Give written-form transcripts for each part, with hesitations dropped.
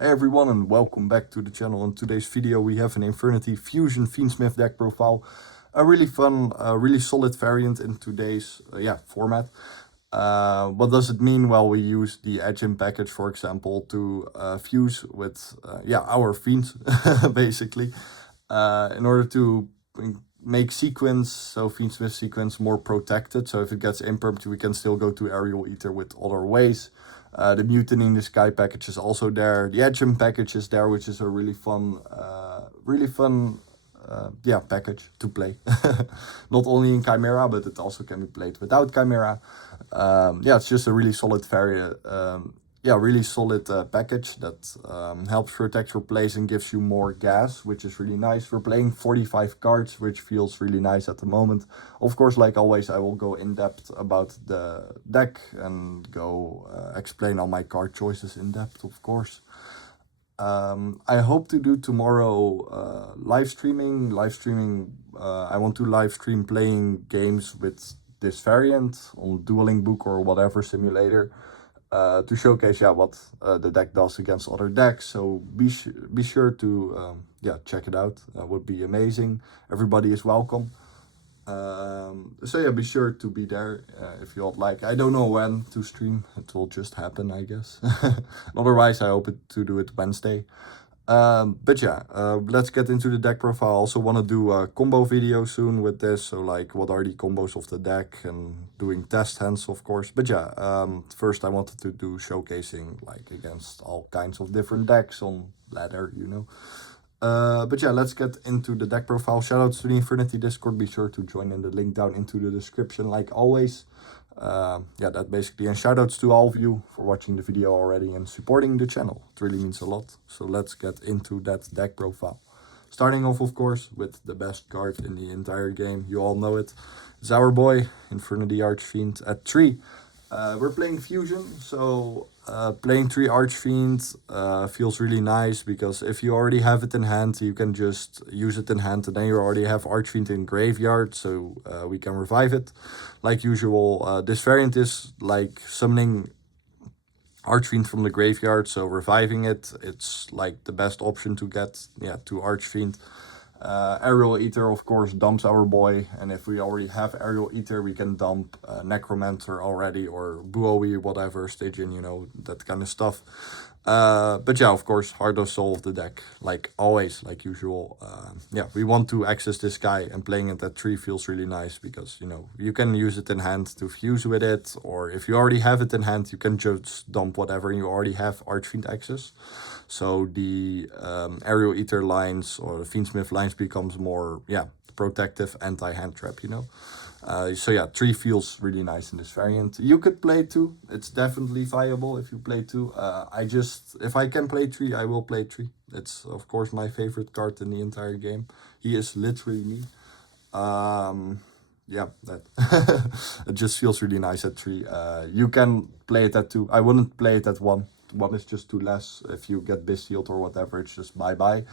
Hey everyone, and welcome back to the channel. In today's video we have an Infernity Fusion Fiendsmith deck profile. A really fun, really solid variant in today's format. What does it mean? Well, we use the engine package, for example, to fuse with our fiends, basically, in order to make sequence, so Fiendsmith sequence, more protected. So if it gets impermed, we can still go to Aerial Ether with other ways. The Mutiny in the Sky package is also there. The Edgem package is there, which is a really fun, package to play. Not only in Chimera, but it also can be played without Chimera. It's just a really solid really solid package that helps protect your place and gives you more gas, which is really nice. We're playing 45 cards, which feels really nice at the moment. Of course, like always, I will go in depth about the deck and go explain all my card choices in depth, of course. I hope to do tomorrow live streaming. I want to live stream playing games with this variant on Dueling Book or whatever simulator. To showcase what the deck does against other decks. So be sure to check it out. That would be amazing. Everybody is welcome. Be sure to be there if you would like. I don't know when to stream. It will just happen, I guess. Otherwise, I hope to do it Wednesday. Let's get into the deck profile. I also want to do a combo video soon with this. So like, what are the combos of the deck and doing test hands, of course. First I wanted to do showcasing like against all kinds of different decks on ladder, you know. Let's get into the deck profile. Shoutouts to the Infernity Discord. Be sure to join in the link down into the description like always. That basically, and shoutouts to all of you for watching the video already and supporting the channel. It really means a lot. So let's get into that deck profile. Starting off, of course, with the best card in the entire game. You all know it. It's our boy, Infernity Archfiend at 3. We're playing Fusion, so playing 3 Archfiend feels really nice, because if you already have it in hand, you can just use it in hand, and then you already have Archfiend in graveyard, so we can revive it. Like usual, this variant is like summoning Archfiend from the graveyard, so reviving it's like the best option to get to Archfiend. Aerial Ether, of course, dumps our boy, and if we already have Aerial Ether, we can dump Necromancer already, or Buoy, whatever, Stygian, you know, that kind of stuff. Of course, Heart of Soul of the deck, like always, like usual. We want to access this guy, and playing it at 3 feels really nice, because, you know, you can use it in hand to fuse with it, or if you already have it in hand, you can just dump whatever, and you already have Archfiend access. So the Aerial Ether lines or the Fiendsmith lines becomes more, protective, anti-hand trap, you know. 3 feels really nice in this variant. You could play 2. It's definitely viable if you play 2. If I can play 3, I will play 3. It's, of course, my favorite card in the entire game. He is literally me. That it just feels really nice at 3. You can play it at 2. I wouldn't play it at 1. 1 is just too less. If you get Bestialed or whatever, it's just bye-bye.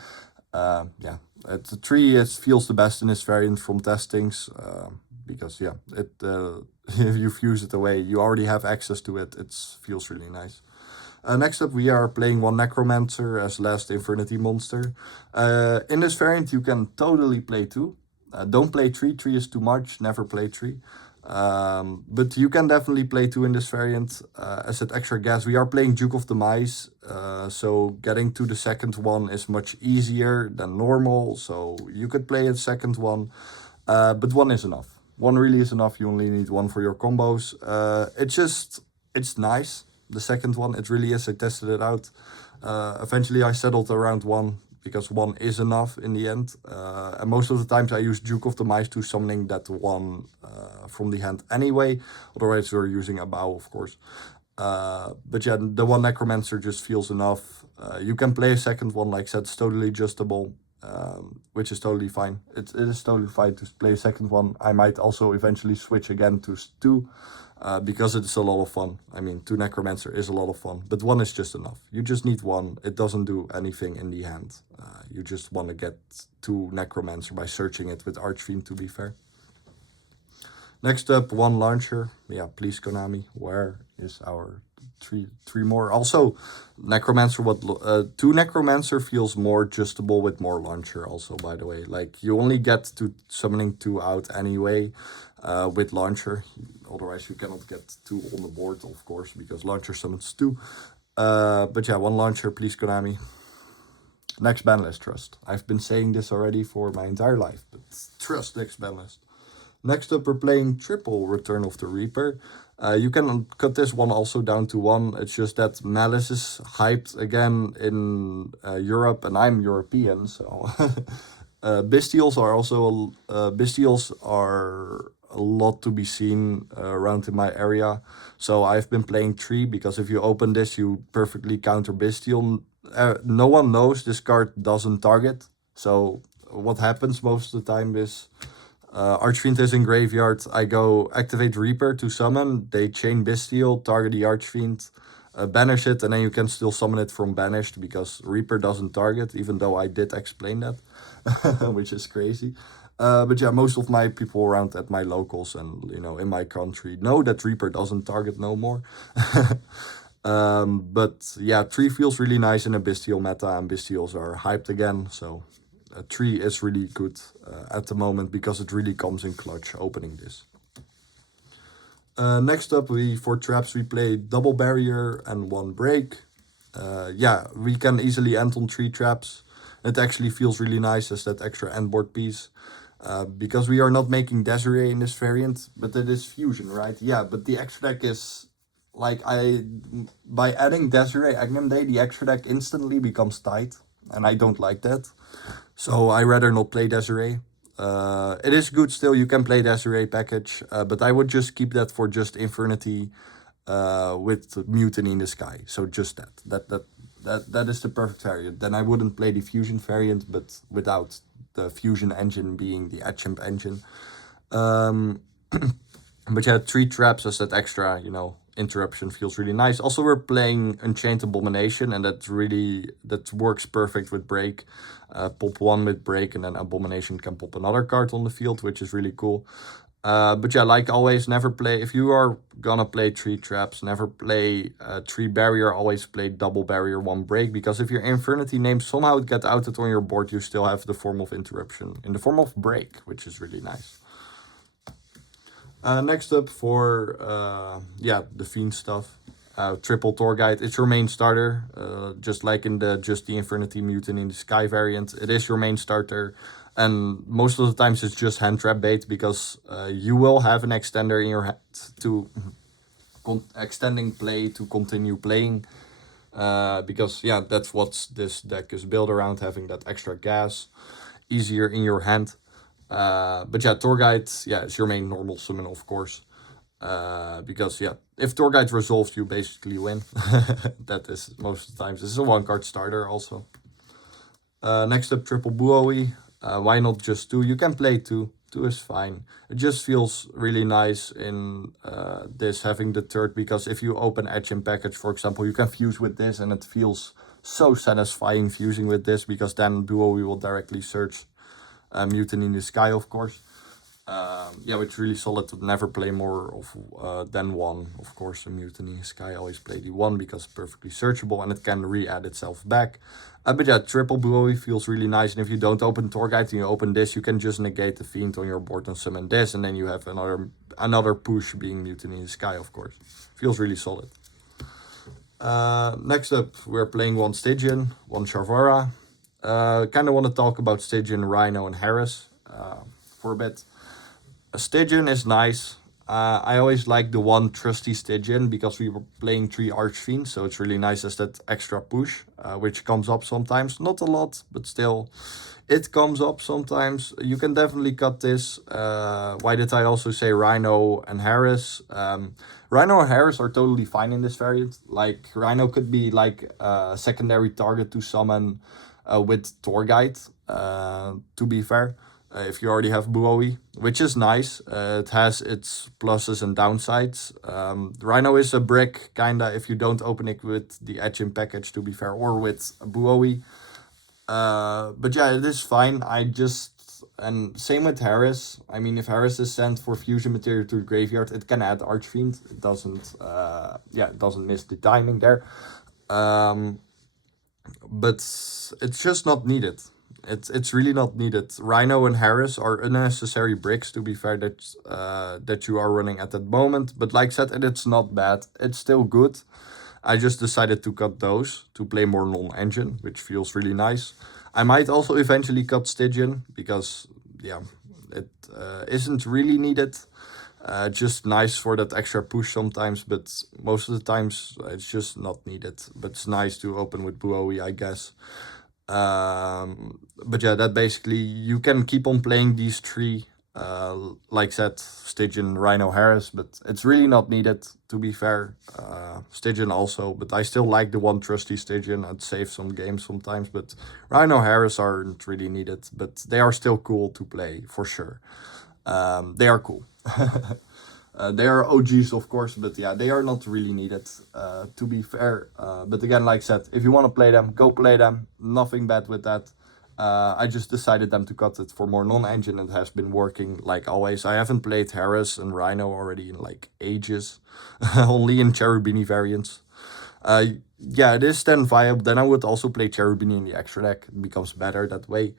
At 3 it feels the best in this variant from testings, because if you fuse it away, you already have access to it. It feels really nice. Next up, we are playing 1 Necromancer as last Infernity monster. In this variant, you can totally play 2. Don't play 3. 3 is too much. Never play 3. But you can definitely play 2 in this variant. As an extra gas, we are playing Duke of the Mice, so getting to the second one is much easier than normal, so you could play a second one, but 1 is enough. 1 really is enough. You only need 1 for your combos. It's nice, the second one, it really is. I tested it out. Eventually I settled around 1, because 1 is enough in the end. And most of the times I use Duke of the Mice to summoning that 1 from the hand anyway. Otherwise we're using a bow, of course. The 1 Necromancer just feels enough. You can play a second one, like I said, it's totally adjustable, which is totally fine. It is totally fine to play a second one. I might also eventually switch again to 2. Because it's a lot of fun. I mean, 2 Necromancer is a lot of fun, but 1 is just enough. You just need 1. It doesn't do anything in the hand. You just want to get 2 Necromancer by searching it with Archfiend, to be fair. Next up, 1 Launcher. Yeah, please Konami, where is our three more. Also, Necromancer, 2 Necromancer feels more adjustable with more launcher also, by the way. Like, you only get to summoning 2 out anyway with launcher. Otherwise, you cannot get 2 on the board, of course, because launcher summons 2. But yeah, 1 launcher, please, Konami. Next banlist, trust. I've been saying this already for my entire life, but trust next banlist. Next up, we're playing triple Return of the Reaper. You can cut this one also down to 1. It's just that Malice is hyped again in Europe, and I'm European, so Bestials are also Bestials are a lot to be seen around in my area. So I've been playing 3 because if you open this, you perfectly counter Bestial. No one knows this card doesn't target. So what happens most of the time is Archfiend is in graveyard. I go activate Reaper to summon. They chain Bestial, target the Archfiend, banish it, and then you can still summon it from banished because Reaper doesn't target, even though I did explain that, which is crazy. But yeah, most of my people around at my locals and, you know, in my country know that Reaper doesn't target no more. But yeah, 3 feels really nice in a Bestial meta, and Bestials are hyped again, so 3 is really good at the moment because it really comes in clutch opening this. Next up, for traps we play double barrier and 1 break. Yeah, we can easily end on 3 traps. It actually feels really nice as that extra end board piece. Because we are not making Desiree in this variant, but it is fusion, right? Yeah, but the extra deck is like by adding Desiree Agnum Day, the extra deck instantly becomes tight, and I don't like that. So I rather not play Desiree. It is good still, you can play Desiree package, but I would just keep that for just Infernity with Mutiny in the Sky. So just that is the perfect variant. Then I wouldn't play the fusion variant, but without the fusion engine being the Etchimp engine. But yeah, 3 traps as that extra, you know, interruption feels really nice. Also, we're playing Unchained Abomination, and that works perfect with break. Pop 1 with break, and then Abomination can pop another card on the field, which is really cool. But yeah, like always, never play, if you are gonna play 3 traps, never play 3 barrier, always play double barrier 1 break, because if your Infernity names somehow get outed on your board, you still have the form of interruption in the form of break, which is really nice. Next up for, yeah, the Fiend stuff. Triple Tour Guide, it's your main starter, just like in the Infernity Mutiny in the Sky variant. It is your main starter, and most of the times it's just hand trap bait, because you will have an extender in your hand to extending play to continue playing, because yeah, that's what this deck is built around, having that extra gas easier in your hand. But yeah, Tour Guide, yeah, it's your main normal summon, of course. Because yeah, if Tour Guide resolves, you basically win. That is most of the times. This is a 1-card starter also. Next up, Triple Buoy. Why not just 2? You can play 2. 2 is fine. It just feels really nice in this, having the 3rd, because if you open Edge and Package, for example, you can fuse with this, and it feels so satisfying fusing with this, because then Buoy will directly search Mutiny in the Sky, of course. Yeah, it's really solid to never play more of than 1. Of course, a Mutiny in the Sky, I always play the 1 because it's perfectly searchable and it can re-add itself back. But yeah, Triple Buoy feels really nice, and if you don't open Tour Guide and you open this, you can just negate the Fiend on your board and summon this, and then you have another push being Mutiny in the Sky, of course. Feels really solid. Next up, we're playing 1 Stygian, 1 Sharvara. Kind of want to talk about Stygian, Rhino, and Harris for a bit. Stygian is nice. I always like the 1 trusty Stygian because we were playing 3 Archfiends, so it's really nice as that extra push, which comes up sometimes. Not a lot, but still, it comes up sometimes. You can definitely cut this. Why did I also say Rhino and Harris? Rhino and Harris are totally fine in this variant. Like, Rhino could be like a secondary target to summon with Tour Guide, to be fair. If you already have Buoy, which is nice. It has its pluses and downsides. Rhino is a brick, kinda, if you don't open it with the Etchim package, to be fair, or with Buoy. But yeah, it is fine. I just and same with Harris. I mean, if Harris is sent for fusion material to the graveyard, it can add Archfiend. It doesn't, it doesn't miss the timing there. But it's just not needed. It's really not needed. Rhino and Harris are unnecessary bricks, to be fair, that you are running at that moment. But like I said, it's not bad. It's still good. I just decided to cut those to play more non-engine, which feels really nice. I might also eventually cut Stygian, because, yeah, it isn't really needed. Just nice for that extra push sometimes, but most of the times it's just not needed. But it's nice to open with Buoy, I guess. But yeah, that basically, you can keep on playing these three, like I said, Stygian, Rhino, Harris, but it's really not needed, to be fair. Stygian also, but I still like the one trusty Stygian. I'd save some games sometimes, but Rhino, Harris aren't really needed, but they are still cool to play, for sure. They are cool. They are OGs, of course, but yeah, they are not really needed, to be fair. But again, like I said, if you want to play them, go play them. Nothing bad with that. I just decided them to cut it for more non-engine. It has been working like always. I haven't played Harris and Rhino already in like ages. Only in Cherubini variants. Yeah, it is then viable. Then I would also play Cherubini in the extra deck. It becomes better that way.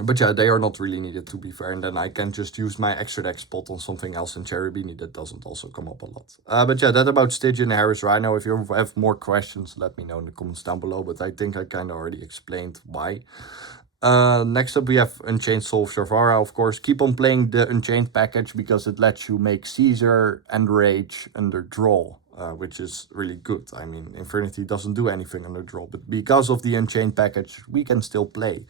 But yeah, they are not really needed, to be fair. And then I can just use my extra deck spot on something else in Cherubini that doesn't also come up a lot. But yeah, that about Stygian, Harris, Rhino. If you have more questions, let me know in the comments down below. But I think I kind of already explained why. Next up, we have Unchained Savara, of course. Keep on playing the Unchained package, because it lets you make Caesar and Rage under draw. Which is really good. I mean, Infernity doesn't do anything under draw, but because of the Unchained package, we can still play.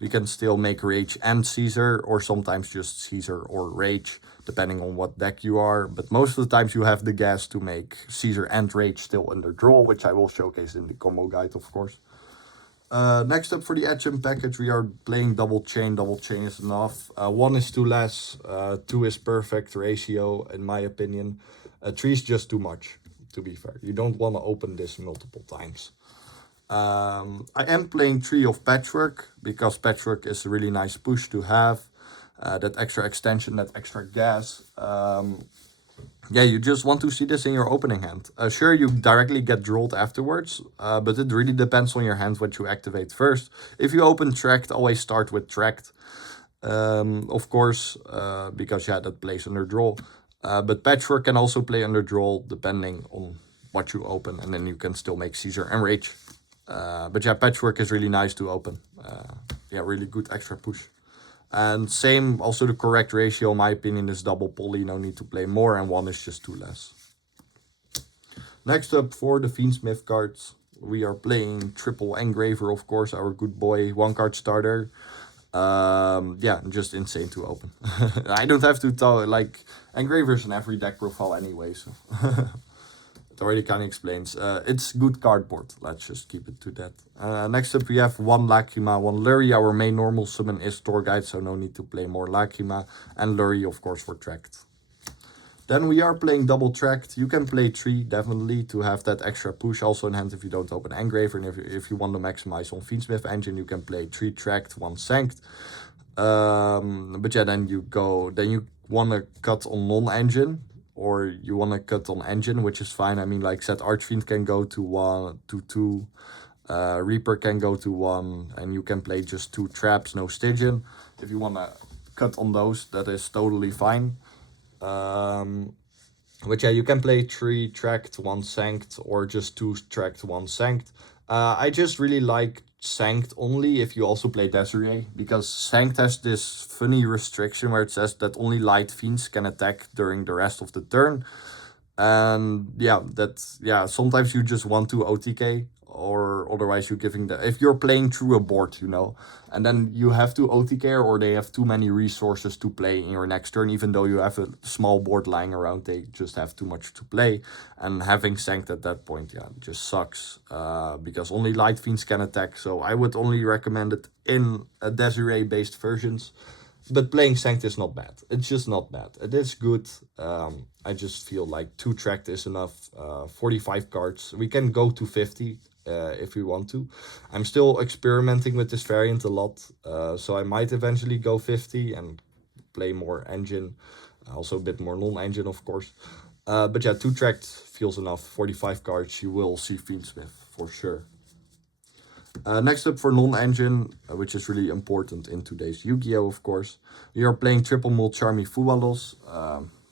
We can still make Rage and Caesar, or sometimes just Caesar or Rage, depending on what deck you are. But most of the times you have the gas to make Caesar and Rage still under draw, which I will showcase in the combo guide, of course. Next up for the Etchem package, we are playing double chain. Double chain is enough. 1 is too less. 2 is perfect ratio, in my opinion. 3 is just too much, to be fair. You don't want to open this multiple times. I am playing 3 of Patchwork, because Patchwork is a really nice push to have. That extra extension, that extra gas. Yeah, you just want to see this in your opening hand. Sure, you directly get drawed afterwards, but it really depends on your hand what you activate first. If you open Tracked, always start with Tracked, of course, because yeah, that plays under draw. But Patchwork can also play under draw depending on what you open, and then you can still make Caesar and Rage. But yeah, Patchwork is really nice to open. Yeah, really good extra push. And same, also the correct ratio, in my opinion, is double poly. No need to play more, and 1 is just too less. Next up for the Fiendsmith cards, we are playing Triple Engraver, of course, our good boy, 1-card starter. Yeah, just insane to open. I don't have to tell, like, Engravers in every deck profile anyway, so it already kind of explains. It's good cardboard, let's just keep it to that. Next up we have 1 Lacrima, 1 Lurie. Our main normal summon is Torguide, so no need to play more Lacrima, and Lurie, of course, for Tracked. Then we are playing double Tracked. You can play 3, definitely, to have that extra push also in hand if you don't open Engraver. And if you want to maximize on Fiendsmith Engine, you can play 3 Tracked, 1 Sanct. But yeah, then you want to cut on non-engine, or you want to cut on engine, which is fine. I mean, like I said, Archfiend can go to 1, to 2. Reaper can go to 1, and you can play just 2 traps, no Stygian. If you want to cut on those, that is totally fine. But yeah, you can play 3 Tracked, 1 Sanct, or just 2 Tracked, 1 Sanct. I just really like Sanct only if you also play Desiree, because Sanct has this funny restriction where it says that only light fiends can attack during the rest of the turn. And yeah, sometimes you just want to OTK, or otherwise you're giving if you're playing through a board, you know, and then you have to OTK, or they have too many resources to play in your next turn. Even though you have a small board lying around, they just have too much to play. And having Sanct at that point, yeah, just sucks, because only light fiends can attack. So I would only recommend it in Desiree based versions. But playing Sanct is not bad. It's just not bad. It is good. I just feel like 2 Tracked is enough. 45 cards. We can go to 50. if we want to. I'm still experimenting with this variant a lot, so I might eventually go 50 and play more engine, also a bit more non-engine, of course. But yeah, 2-tracked feels enough. 45 cards, you will see Fiendsmith for sure. Next up for non-engine, which is really important in today's Yu-Gi-Oh, of course. We are playing triple Mulcharmy Fualos.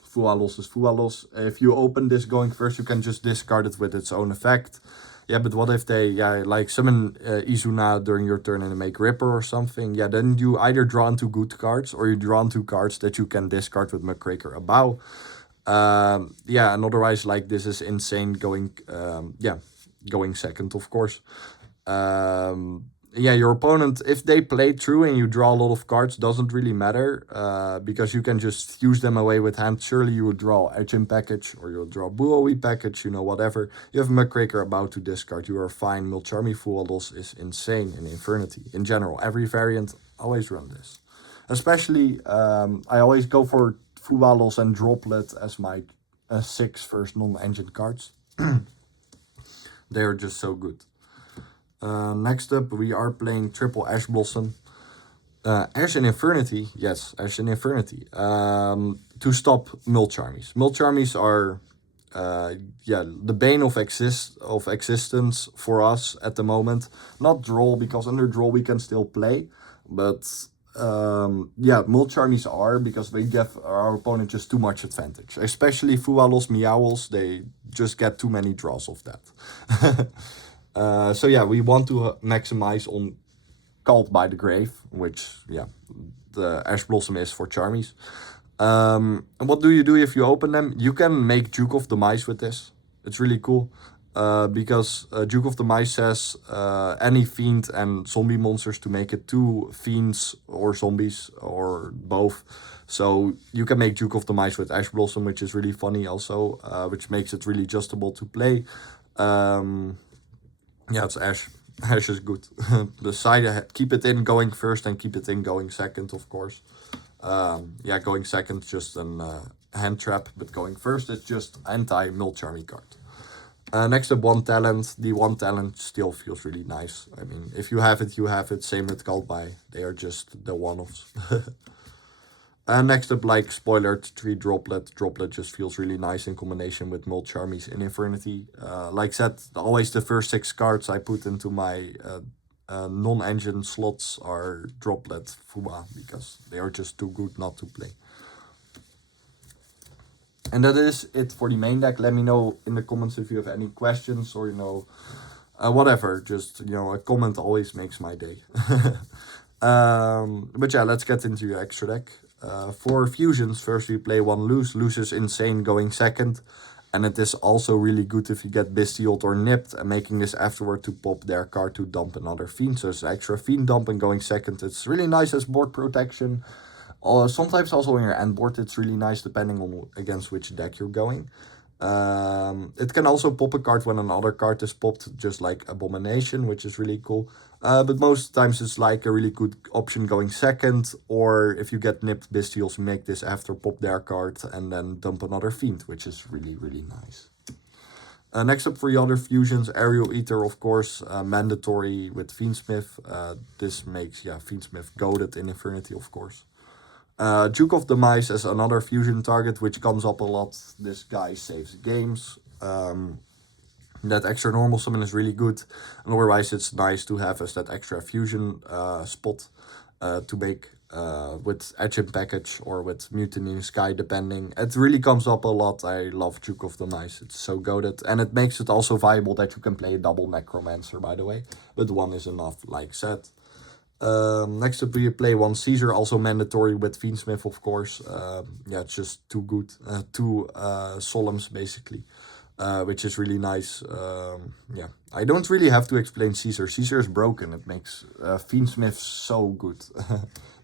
Fualos is Fualos. If you open this going first, you can just discard it with its own effect. Yeah, but what if they like summon Izuna during your turn and make Ripper or something? Yeah, then you either draw into good cards or you draw into cards that you can discard with Muckraker Abao. Yeah, and otherwise, like, this is insane going, going second, of course. Yeah, your opponent, if they play through and you draw a lot of cards, doesn't really matter, because you can just fuse them away with hand. Surely you would draw Edging package, or you'll draw Buoy package, you know, whatever. You have Muckraker about to discard, you are fine. Mulcharmy Fualos is insane in Infernity. In general, every variant, always run this. Especially, I always go for Fualos and Droplet as my 6 first non-engine cards. They are just so good. Next up, we are playing triple Ash Blossom. Ash and Infernity, yes, Ash and Infernity. To stop Mulcharmies. Mulcharmies are, the bane of existence for us at the moment. Not draw, because under draw we can still play, but Mulcharmies are, because they give our opponent just too much advantage. Especially Fualos, Meowls, they just get too many draws of that. So yeah, we want to maximize on Called by the Grave, which, yeah, the Ash Blossom is for Charmies. And what do you do if you open them? You can make Duke of the Mice with this. It's really cool. Because Duke of the Mice says any fiend and zombie monsters to make it 2 fiends or zombies or both. So you can make Duke of the Mice with Ash Blossom, which is really funny also, which makes it really adjustable to play. Yeah, it's Ash. Ash is good. The side, keep it in going first and keep it in going second, of course. Yeah, going second just an hand trap, but going first it's just anti-Mulcharmy card. Next up, 1 talent. The 1 talent still feels really nice. I mean, if you have it, you have it. Same with Called by. They are just the one-offs. Next up, like, spoiler, 3 Droplet. Droplet just feels really nice in combination with Mulcharmies in Infernity. Like said, always the first 6 cards I put into my non-engine slots are Droplet Fuba, because they are just too good not to play. And that is it for the main deck. Let me know in the comments if you have any questions, or, you know, whatever. Just, you know, a comment always makes my day. But yeah, let's get into your extra deck. For fusions, first we play 1 Lose. Lose is insane going second. And it is also really good if you get Bestialed or Nipped, and making this afterward to pop their card to dump another fiend. So it's extra fiend dump and going second. It's really nice as board protection. Sometimes also on your end board, it's really nice depending on against which deck you're going. It can also pop a card when another card is popped, just like Abomination, which is really cool. But most times it's like a really good option going second, or if you get Nipped Bestials, make this after pop their card and then dump another fiend, which is really, really nice. Next up for the other fusions, Aerial Eater, of course, mandatory with Fiendsmith. This makes, Fiendsmith goated in Infernity, of course. Duke of the Mice as another fusion target, which comes up a lot. This guy saves games. That extra normal summon is really good. And otherwise it's nice to have as that extra fusion spot to make with Edging package or with Mutiny in the Sky, depending. It really comes up a lot. I love Duke of the Mice. It's so goated. And it makes it also viable that you can play a double Necromancer, by the way. But 1 is enough, like said. Next up we play 1 Caesar, also mandatory with Fiendsmith, of course. Yeah, it's just too good. 2 Solemns, basically. Which is really nice. Yeah, I don't really have to explain Caesar. Caesar is broken. It makes Fiendsmith so good.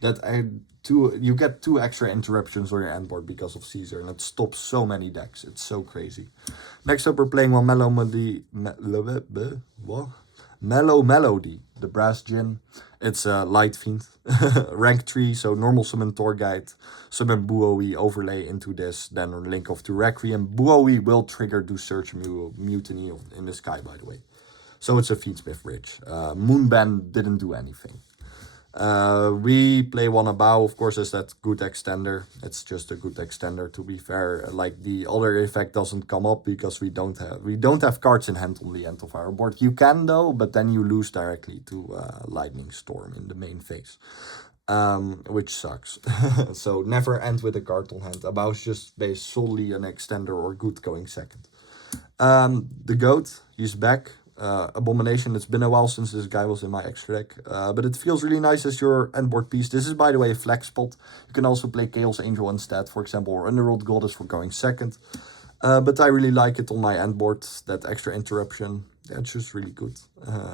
You get 2 extra interruptions on your end board because of Caesar, and it stops so many decks. It's so crazy. Next up we're playing 1 Mellow Melody, the Brass Djinn. It's a light fiend, rank 3, so normal summon Torguide, summon Buoy, overlay into this, then link off to Requiem. Buoy will trigger Do Search Mutiny in the Sky, by the way. So it's a Fiendsmith Ridge. Moonband didn't do anything. We play one Abao, of course, as that good extender. It's just a good extender, to be fair. Like the other effect doesn't come up because we don't have cards in hand on the end of our board. You can though, but then you lose directly to Lightning Storm in the main phase, which sucks. So never end with a card on hand. Abao is just based solely an extender or good going second. The goat, he's back. Abomination, it's been a while since this guy was in my extra deck, but it feels really nice as your endboard piece. This is, by the way, a flex spot. You can also play Chaos Angel instead, for example, or Underworld Goddess for going second. But I really like it on my endboard, that extra interruption. Yeah, it's just really good.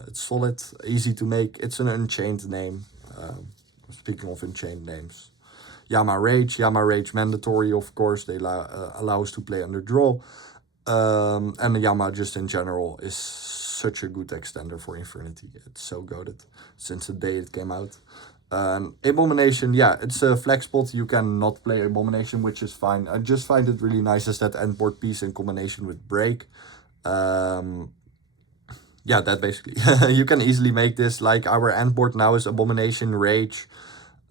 It's solid, easy to make. It's an Unchained name. Speaking of Unchained names. Yama Rage mandatory, of course. They allow us to play under draw. And Yama just in general is such a good extender for Infernity. It's so goated since the day it came out. Abomination, yeah, it's a flex spot. You can not play Abomination, which is fine. I just find it really nice as that endboard piece in combination with Break. Yeah, that basically. You can easily make this, like our endboard now is Abomination, Rage,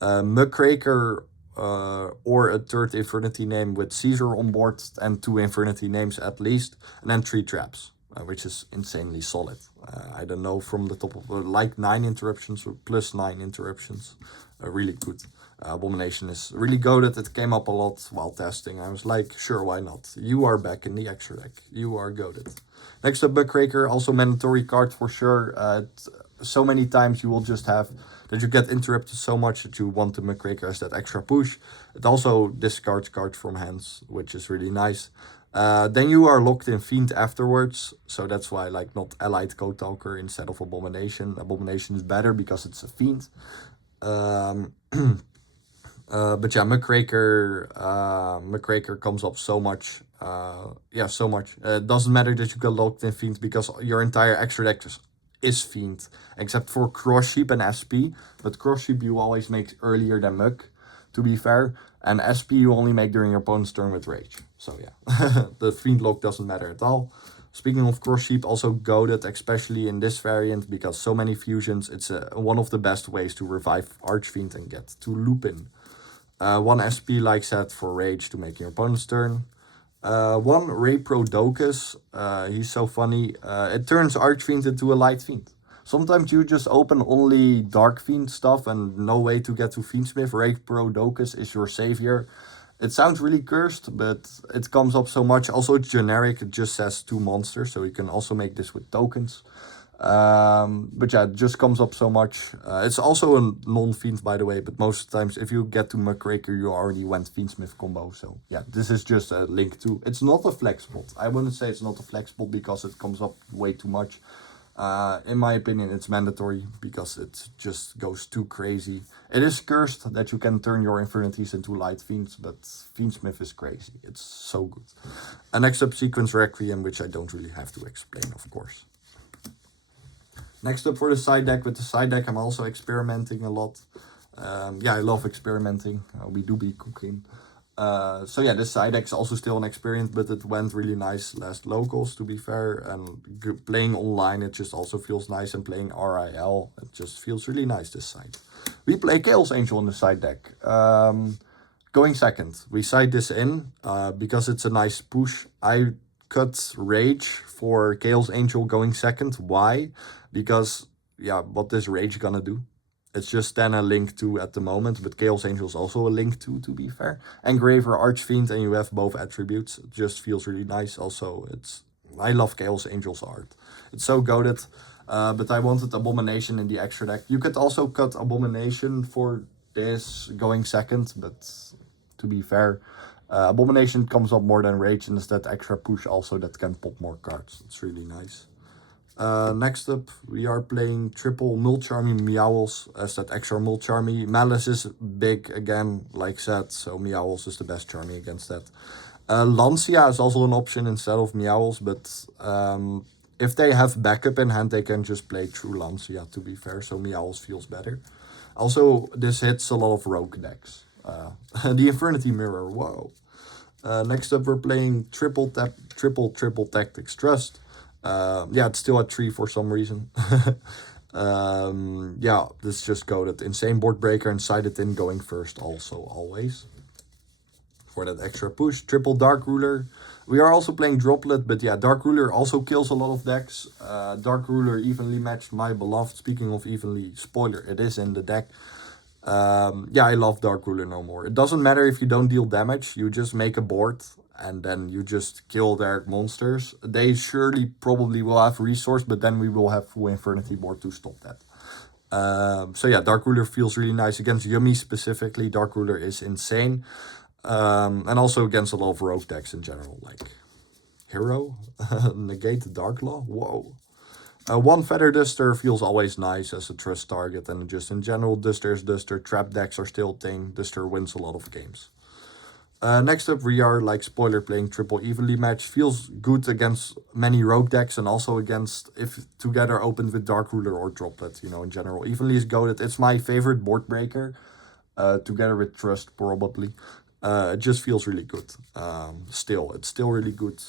Muckraker, or a third Infernity name with Caesar on board and 2 Infernity names at least, and then 3 traps, which is insanely solid. I don't know, from the top of like 9 interruptions or plus 9 interruptions, really good. Abomination is really goated. It came up a lot while testing. I was like, sure, why not? You are back in the extra deck. You are goated. Next up, Muckraker, also mandatory card for sure. So many times you will just have that you get interrupted so much that you want the Muckraker as that extra push. It also discards cards from hands, which is really nice. Then you are locked in Fiend afterwards, so that's why like not Allied Code Talker instead of Abomination. Abomination is better because it's a Fiend. But yeah, Muckraker comes up so much. Yeah, so much. It doesn't matter that you get locked in Fiend because your entire extra deck is Fiend, except for Cross Sheep and SP. But Cross Sheep you always make earlier than Muck, to be fair. And SP you only make during your opponent's turn with Rage. So yeah, the Fiend lock doesn't matter at all. Speaking of Cross Sheep, also goated, especially in this variant, because so many fusions. It's one of the best ways to revive Archfiend and get to Lupin. 1 SP like set for Rage to make your opponent's turn. 1 Reprodokus, he's so funny. It turns Archfiend into a Light Fiend. Sometimes you just open only Dark Fiend stuff and no way to get to Fiendsmith. Reprodokus is your savior. It sounds really cursed, but it comes up so much. Also, it's generic. It just says 2 monsters, so you can also make this with tokens. But yeah, it just comes up so much. It's also a non-Fiend, by the way, but most of the times if you get to Muckraker, you already went Fiendsmith combo. So yeah, this is just a link to. It's not a flex spot. I wouldn't say it's not a flex spot because it comes up way too much. In my opinion, it's mandatory because it just goes too crazy. It is cursed that you can turn your Infinities into Light Fiends, but Fiendsmith is crazy. It's so good. Next up, Sequence Requiem, which I don't really have to explain, of course. Next up for the side deck. With the side deck, I'm also experimenting a lot. Yeah, I love experimenting. We do be cooking. So yeah, this side deck is also still an experience, but it went really nice last locals, to be fair. And playing online, it just also feels nice. And playing RIL, it just feels really nice this side. We play Chaos Angel in the side deck. Going second. We side this in because it's a nice push. I cut Rage for Chaos Angel going second. Why? Because, yeah, what is Rage gonna do? It's just then a link 2 at the moment, but Chaos Angel is also a link 2, to be fair. Engraver, Archfiend, and you have both attributes. It just feels really nice. Also, I love Chaos Angel's art. It's so goated, but I wanted Abomination in the extra deck. You could also cut Abomination for this going second, but to be fair, Abomination comes up more than Rage, and it's that extra push also that can pop more cards. It's really nice. Next up, we are playing triple Mulcharmy Meowls as that extra Mulcharmy. Malice is big again, like said, so Meowls is the best Charmy against that. Lancia is also an option instead of Meowls, but if they have backup in hand, they can just play through Lancia, to be fair, so Meowls feels better. Also, this hits a lot of rogue decks. The Infernity Mirror, whoa. Next up, we're playing triple Tactics Trust. Yeah, it's still at 3 for some reason. Yeah, let's just go that insane board breaker and side it in going first also always. For that extra push, triple Dark Ruler. We are also playing Droplet, but yeah, Dark Ruler also kills a lot of decks. Dark Ruler evenly matched my beloved. Speaking of evenly, spoiler, it is in the deck. Yeah, I love Dark Ruler no more. It doesn't matter if you don't deal damage, you just make a board and then you just kill their monsters. They surely probably will have resource, but then we will have full Infernity board to stop that. So yeah, Dark Ruler feels really nice against Yummy specifically. Dark Ruler is insane. And also against a lot of rogue decks in general, like Hero, negate the Dark Law, whoa. One Feather Duster feels always nice as a trust target, and just in general, Duster is Duster, trap decks are still thing, Duster wins a lot of games. Next up, we are, like spoiler, playing triple evenly match. Feels good against many rogue decks and also against, if together opened with Dark Ruler or Droplet, you know, in general. Evenly is goated. It's my favorite board breaker, together with Trust, probably. It just feels really good. It's still really good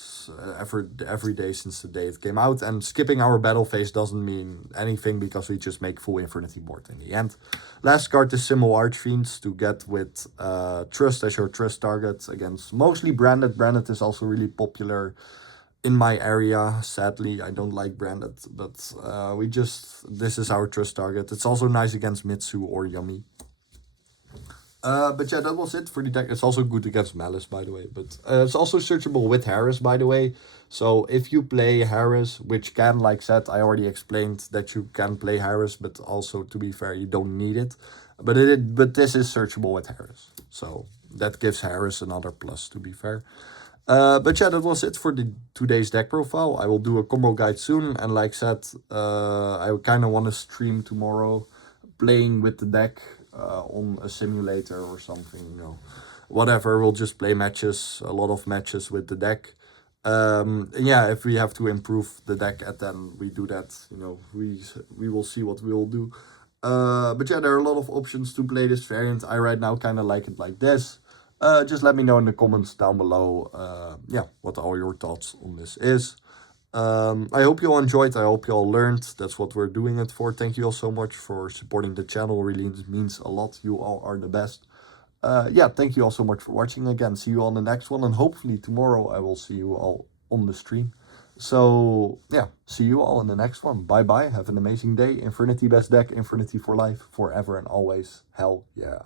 every day since the day it came out. And skipping our battle phase doesn't mean anything because we just make full Infernity board in the end. Last card is Symbol Archfiends to get with Trust as your trust target against mostly Branded. Branded is also really popular in my area. Sadly, I don't like Branded, but this is our trust target. It's also nice against Mitsu or Yummy. But yeah, that was it for the deck. It's also good against Malice, by the way. But it's also searchable with Harris, by the way. So if you play Harris, which can, like said, I already explained that you can play Harris, but also, to be fair, you don't need it. But this is searchable with Harris. So that gives Harris another plus, to be fair. But yeah, that was it for today's deck profile. I will do a combo guide soon. And like said, I kind of want to stream tomorrow playing with the deck. On a simulator or something, you know, whatever. We'll just play matches, a lot of matches with the deck. Yeah, if we have to improve the deck, then we do that. You know, we will see what we will do. But yeah, there are a lot of options to play this variant. I right now kind of like it like this. Just let me know in the comments down below. Yeah, what all your thoughts on this is. I hope you all enjoyed. I hope you all learned. That's what we're doing it for. Thank you all so much for supporting the channel. Really means a lot. You all are the best. Yeah, thank you all so much for watching again. See you on the next one. And hopefully tomorrow I will see you all on the stream. So yeah, see you all in the next one. Bye bye. Have an amazing day. Infernity best deck. Infernity for life. Forever and always. Hell yeah.